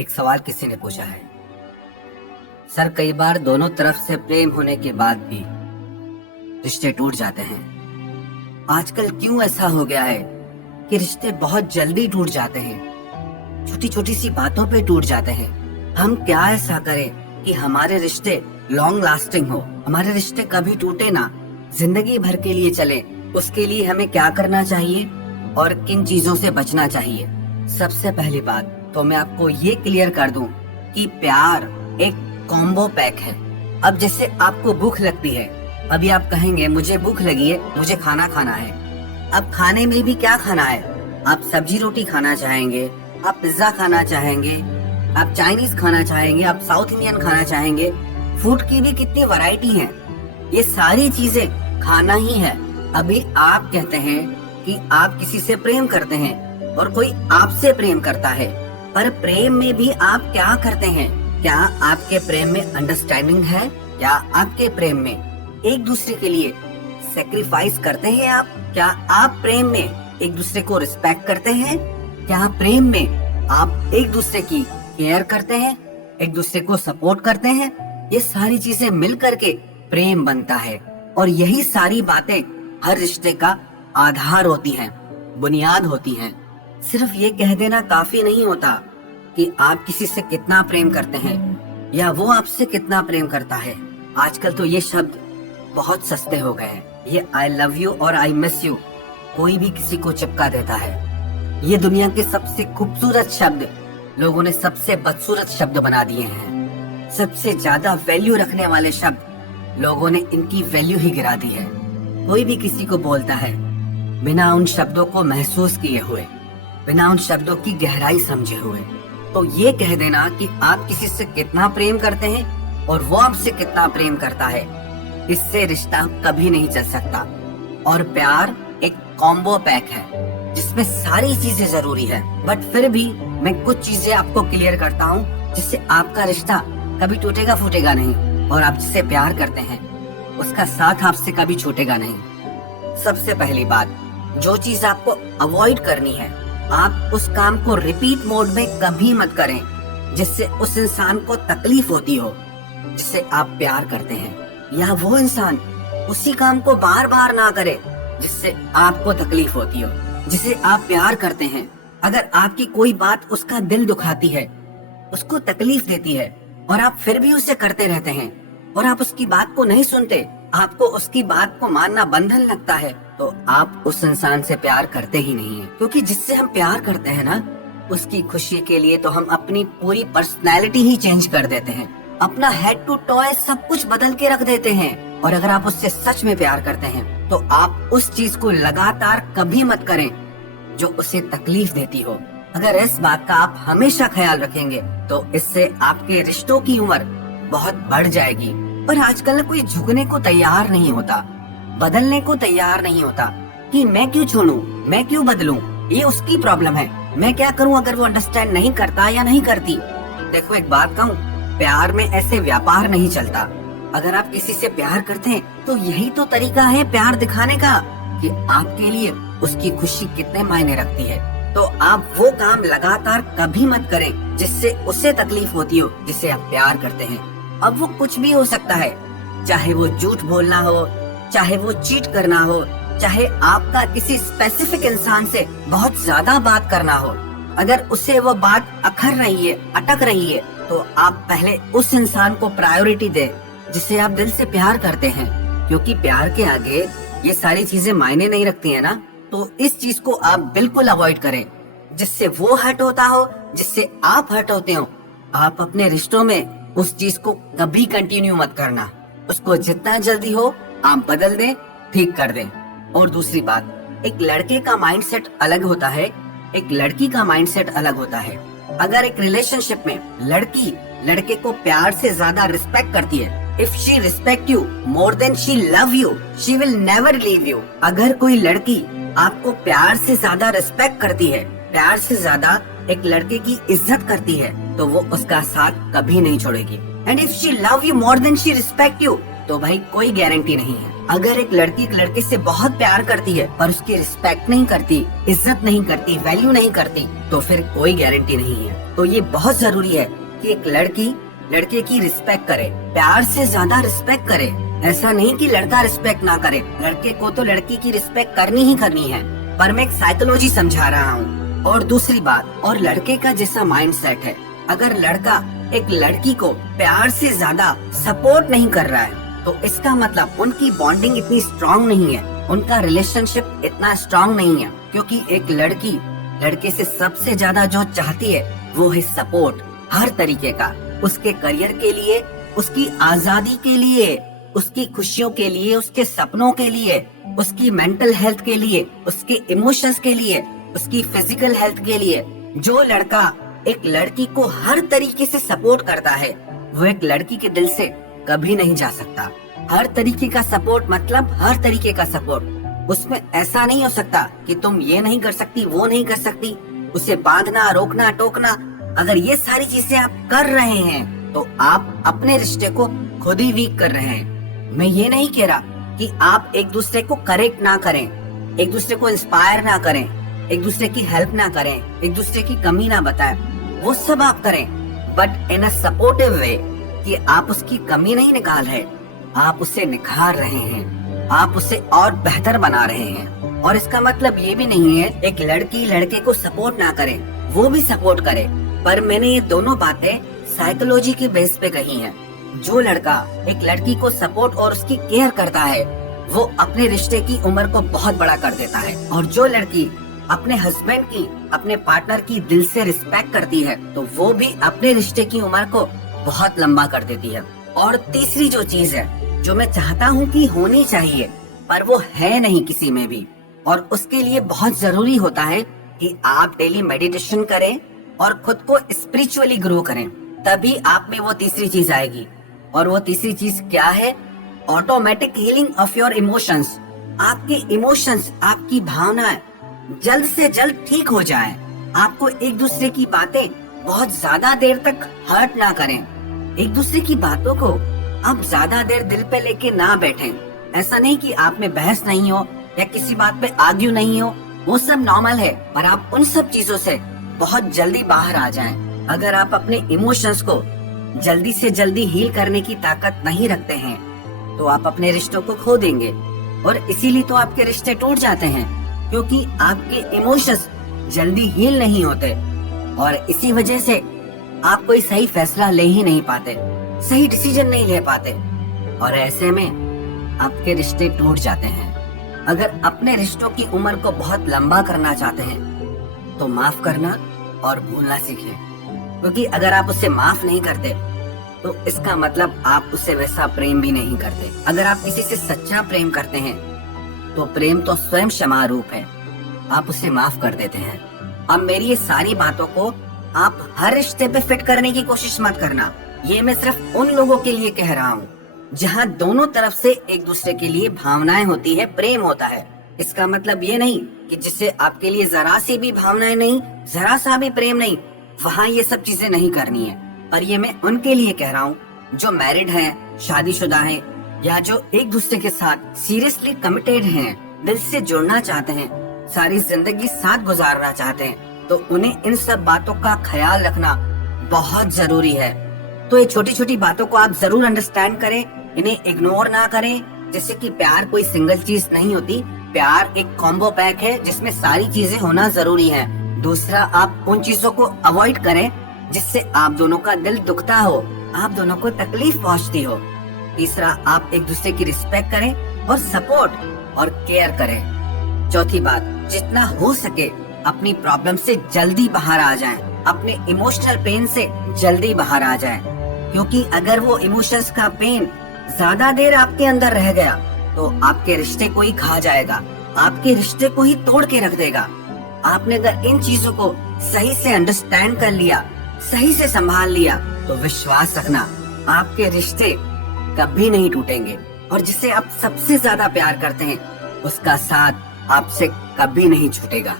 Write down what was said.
एक सवाल किसी ने पूछा है, सर कई बार दोनों तरफ से प्रेम होने के बाद भी रिश्ते टूट जाते हैं। आजकल क्यों ऐसा हो गया है कि रिश्ते बहुत जल्दी टूट जाते हैं, छोटी छोटी सी बातों पे टूट जाते हैं। हम क्या ऐसा करें कि हमारे रिश्ते लॉन्ग लास्टिंग हो, हमारे रिश्ते कभी टूटे ना, जिंदगी भर के लिए चले। उसके लिए हमें क्या करना चाहिए और किन चीजों से बचना चाहिए? सबसे पहली बात तो मैं आपको ये क्लियर कर दूं कि प्यार एक कॉम्बो पैक है। अब जैसे आपको भूख लगती है, अभी आप कहेंगे मुझे भूख लगी है, मुझे खाना खाना है। अब खाने में भी क्या खाना है? आप सब्जी रोटी खाना चाहेंगे, आप पिज्जा खाना चाहेंगे, आप चाइनीज खाना चाहेंगे, आप साउथ इंडियन खाना चाहेंगे। फूड की भी कितनी वैरायटी है। ये सारी चीजें खाना ही है। अभी आप कहते हैं कि आप किसी से प्रेम करते हैं और कोई आपसे प्रेम करता है, पर प्रेम में भी आप क्या करते हैं? क्या आपके प्रेम में अंडरस्टैंडिंग है? क्या आपके प्रेम में एक दूसरे के लिए सेक्रीफाइस करते हैं आप? क्या आप प्रेम में एक दूसरे को रिस्पेक्ट करते हैं? क्या प्रेम में आप एक दूसरे की केयर करते हैं, एक दूसरे को सपोर्ट करते हैं? ये सारी चीजें मिल करके प्रेम बनता है और यही सारी बातें हर रिश्ते का आधार होती हैं, बुनियाद होती हैं। सिर्फ ये कह देना काफी नहीं होता कि आप किसी से कितना प्रेम करते हैं या वो आपसे कितना प्रेम करता है। आजकल तो ये शब्द बहुत सस्ते हो गए हैं। ये आई लव यू और आई मिस यू कोई भी किसी को चिपका देता है। ये दुनिया के सबसे खूबसूरत शब्द लोगों ने सबसे बदसूरत शब्द बना दिए हैं। सबसे ज्यादा वैल्यू रखने वाले शब्द लोगों ने इनकी वैल्यू ही गिरा दी है। कोई भी किसी को बोलता है बिना उन शब्दों को महसूस किए हुए, बिना उन शब्दों की गहराई समझे हुए। तो ये कह देना कि आप किसी से कितना प्रेम करते हैं और वो आपसे कितना प्रेम करता है, इससे रिश्ता कभी नहीं चल सकता। और प्यार एक कॉम्बो पैक है जिसमें सारी चीजें जरूरी है। बट फिर भी मैं कुछ चीजें आपको क्लियर करता हूँ जिससे आपका रिश्ता कभी टूटेगा फूटेगा नहीं और आप जिससे प्यार करते हैं उसका साथ आपसे कभी छूटेगा नहीं। सबसे पहली बात, जो चीज आपको अवॉइड करनी है, आप उस काम को रिपीट मोड में कभी मत करें जिससे उस इंसान को तकलीफ होती हो जिससे आप प्यार करते हैं, या वो इंसान उसी काम को बार बार ना करे जिससे आपको तकलीफ होती हो, जिसे आप प्यार करते हैं। अगर आपकी कोई बात उसका दिल दुखाती है, उसको तकलीफ देती है और आप फिर भी उसे करते रहते हैं और आप उसकी बात को नहीं सुनते, आपको उसकी बात को मानना बंधन लगता है, तो आप उस इंसान से प्यार करते ही नहीं है। क्योंकि जिससे हम प्यार करते हैं ना, उसकी खुशी के लिए तो हम अपनी पूरी पर्सनैलिटी ही चेंज कर देते हैं, अपना हेड टू टॉय सब कुछ बदल के रख देते हैं। और अगर आप उससे सच में प्यार करते हैं तो आप उस चीज को लगातार कभी मत करें जो उसे तकलीफ देती हो। अगर इस बात का आप हमेशा ख्याल रखेंगे तो इससे आपके रिश्तों की उम्र बहुत बढ़ जाएगी। पर आजकल कोई झुकने को तैयार नहीं होता, बदलने को तैयार नहीं होता कि मैं क्यों छोड़ूं, मैं क्यों बदलूं, ये उसकी प्रॉब्लम है, मैं क्या करूं अगर वो अंडरस्टैंड नहीं करता या नहीं करती। देखो एक बात कहूं, प्यार में ऐसे व्यापार नहीं चलता। अगर आप किसी से प्यार करते हैं तो यही तो तरीका है प्यार दिखाने का कि आपके लिए उसकी खुशी कितने मायने रखती है। तो आप वो काम लगातार कभी मत करें जिससे उसे तकलीफ होती हो जिसे आप प्यार करते हैं। अब वो कुछ भी हो सकता है, चाहे वो झूठ बोलना हो, चाहे वो चीट करना हो, चाहे आपका किसी स्पेसिफिक इंसान से बहुत ज्यादा बात करना हो। अगर उसे वो बात अखर रही है, अटक रही है, तो आप पहले उस इंसान को प्रायोरिटी दें जिसे आप दिल से प्यार करते हैं। क्योंकि प्यार के आगे ये सारी चीजें मायने नहीं रखती है ना। तो इस चीज को आप बिल्कुल अवॉइड करें जिससे वो हर्ट होता हो, जिससे आप हर्ट होते हो। आप अपने रिश्तों में उस चीज को कभी कंटिन्यू मत करना। उसको जितना जल्दी हो आप बदल दें, ठीक कर दें। और दूसरी बात, एक लड़के का माइंडसेट अलग होता है, एक लड़की का माइंडसेट अलग होता है। अगर एक रिलेशनशिप में लड़की लड़के को प्यार से ज्यादा रिस्पेक्ट करती है, if she respect you more than she love you, she will never leave you. अगर कोई लड़की आपको प्यार से ज्यादा रिस्पेक्ट करती है, प्यार से ज्यादा एक लड़के की इज्जत करती है, तो वो उसका साथ कभी नहीं छोड़ेगी। And if she love you more than she respect you, तो भाई कोई गारंटी नहीं है अगर एक लड़के से बहुत प्यार करती है पर उसकी रिस्पेक्ट नहीं करती, इज्जत नहीं करती, वैल्यू नहीं करती, तो फिर कोई गारंटी नहीं है। तो ये बहुत जरूरी है कि एक लड़की लड़के की रिस्पेक्ट करे, प्यार से ज्यादा रिस्पेक्ट करे। ऐसा नहीं कि लड़का रिस्पेक्ट ना करे, लड़के को तो लड़की की रिस्पेक्ट करनी ही करनी है। पर मैं एक साइकोलॉजी समझा रहा हूँ। और दूसरी बात, और लड़के का जैसा माइंडसेट है, अगर लड़का एक लड़की को प्यार से ज्यादा सपोर्ट नहीं कर रहा है तो इसका मतलब उनकी बॉन्डिंग इतनी स्ट्रांग नहीं है, उनका रिलेशनशिप इतना स्ट्रांग नहीं है। क्योंकि एक लड़की लड़के से सबसे ज्यादा जो चाहती है वो है सपोर्ट, हर तरीके का, उसके करियर के लिए, उसकी आजादी के लिए, उसकी खुशियों के लिए, उसके सपनों के लिए, उसकी मेंटल हेल्थ के लिए, उसके इमोशंस के लिए, उसकी फिजिकल हेल्थ के लिए। जो लड़का एक लड़की को हर तरीके से सपोर्ट करता है वो एक लड़की के दिल से कभी नहीं जा सकता। हर तरीके का सपोर्ट मतलब हर तरीके का सपोर्ट। उसमें ऐसा नहीं हो सकता कि तुम ये नहीं कर सकती, वो नहीं कर सकती, उसे बांधना, रोकना, टोकना। अगर ये सारी चीजें आप कर रहे हैं तो आप अपने रिश्ते को खुद ही वीक कर रहे हैं। मैं ये नहीं कह रहा कि आप एक दूसरे को करेक्ट ना करें, एक दूसरे को इंस्पायर ना करें, एक दूसरे की हेल्प ना करें, एक दूसरे की कमी ना बताएं, वो सब आप करें, बट इन अ सपोर्टिव वे, कि आप उसकी कमी नहीं निकाल रहे, आप उसे निखार रहे हैं, आप उसे और बेहतर बना रहे हैं। और इसका मतलब ये भी नहीं है एक लड़की लड़के को सपोर्ट ना करे, वो भी सपोर्ट करे। पर मैंने ये दोनों बातें साइकोलॉजी के बेस पे कही हैं। जो लड़का एक लड़की को सपोर्ट और उसकी केयर करता है वो अपने रिश्ते की उम्र को बहुत बड़ा कर देता है। और जो लड़की अपने हस्बैंड की, अपने पार्टनर की दिल से रिस्पेक्ट करती है तो वो भी अपने रिश्ते की उम्र को बहुत लंबा कर देती है। और तीसरी जो चीज है जो मैं चाहता हूँ कि होनी चाहिए पर वो है नहीं किसी में भी, और उसके लिए बहुत जरूरी होता है कि आप डेली मेडिटेशन करें और खुद को स्पिरिचुअली ग्रो करें, तभी आप में वो तीसरी चीज आएगी। और वो तीसरी चीज क्या है? Automatic healing of your emotions. आपके इमोशंस, आपकी भावनाएं जल्द से जल्द ठीक हो जाएं। आपको एक दूसरे की बातें बहुत ज्यादा देर तक हर्ट ना करें। एक दूसरे की बातों को आप ज्यादा देर दिल पे लेके ना बैठें। ऐसा नहीं कि आप में बहस नहीं हो या किसी बात पे आर्ग्यू नहीं हो, वो सब नॉर्मल है, पर आप उन सब चीजों से बहुत जल्दी बाहर आ जाएं। अगर आप अपने इमोशंस को जल्दी से जल्दी हील करने की ताकत नहीं रखते हैं तो आप अपने रिश्तों को खो देंगे। और इसीलिए तो आपके रिश्ते टूट जाते हैं, क्योंकि आपके इमोशंस जल्दी हील नहीं होते। और इसी वजह से आप कोई सही फैसला ले ही नहीं पाते, सही डिसीजन नहीं ले पाते, और ऐसे में आपके रिश्ते टूट जाते हैं। अगर अपने रिश्तों की उम्र को बहुत लंबा करना चाहते हैं तो माफ करना और भूलना सीखें, क्योंकि अगर आप उससे माफ नहीं करते तो इसका मतलब आप उससे वैसा प्रेम भी नहीं करते। अगर आप किसी से सच्चा प्रेम करते हैं तो प्रेम तो स्वयं क्षमा रूप है, आप उसे माफ कर देते हैं। अब मेरी ये सारी बातों को आप हर रिश्ते पे फिट करने की कोशिश मत करना। ये मैं सिर्फ उन लोगों के लिए कह रहा हूँ जहाँ दोनों तरफ से एक दूसरे के लिए भावनाएं होती है, प्रेम होता है। इसका मतलब ये नहीं कि जिससे आपके लिए जरा सी भी भावनाएं नहीं, जरा सा भी प्रेम नहीं, वहाँ ये सब चीजें नहीं करनी है। पर ये मैं उनके लिए कह रहा हूँ जो मैरिड हैं, शादीशुदा हैं, या जो एक दूसरे के साथ सीरियसली कमिटेड हैं, दिल से जुड़ना चाहते हैं, सारी जिंदगी साथ गुजारना चाहते हैं, तो उन्हें इन सब बातों का ख्याल रखना बहुत जरूरी है। तो ये छोटी छोटी बातों को आप जरूर अंडरस्टैंड करें, इन्हें इग्नोर ना करें। जैसे कि प्यार कोई सिंगल चीज नहीं होती, प्यार एक कॉम्बो पैक है जिसमें सारी चीजें होना जरूरी है। दूसरा, आप उन चीजों को अवॉइड करें जिससे आप दोनों का दिल दुखता हो, आप दोनों को तकलीफ पहुंचती हो। तीसरा, आप एक दूसरे की रिस्पेक्ट करें और सपोर्ट और केयर करें। चौथी बात, जितना हो सके अपनी प्रॉब्लम से जल्दी बाहर आ जाएं, अपने इमोशनल पेन से जल्दी बाहर आ जाएं, क्योंकि अगर वो इमोशंस का पेन ज्यादा देर आपके अंदर रह गया तो आपके रिश्ते को ही खा जाएगा, आपके रिश्ते को ही तोड़ के रख देगा। आपने अगर इन चीजों को सही से अंडरस्टैंड कर लिया, सही से संभाल लिया, तो विश्वास रखना आपके रिश्ते कभी नहीं टूटेंगे। और जिसे आप सबसे ज्यादा प्यार करते हैं उसका साथ आपसे कभी नहीं छूटेगा।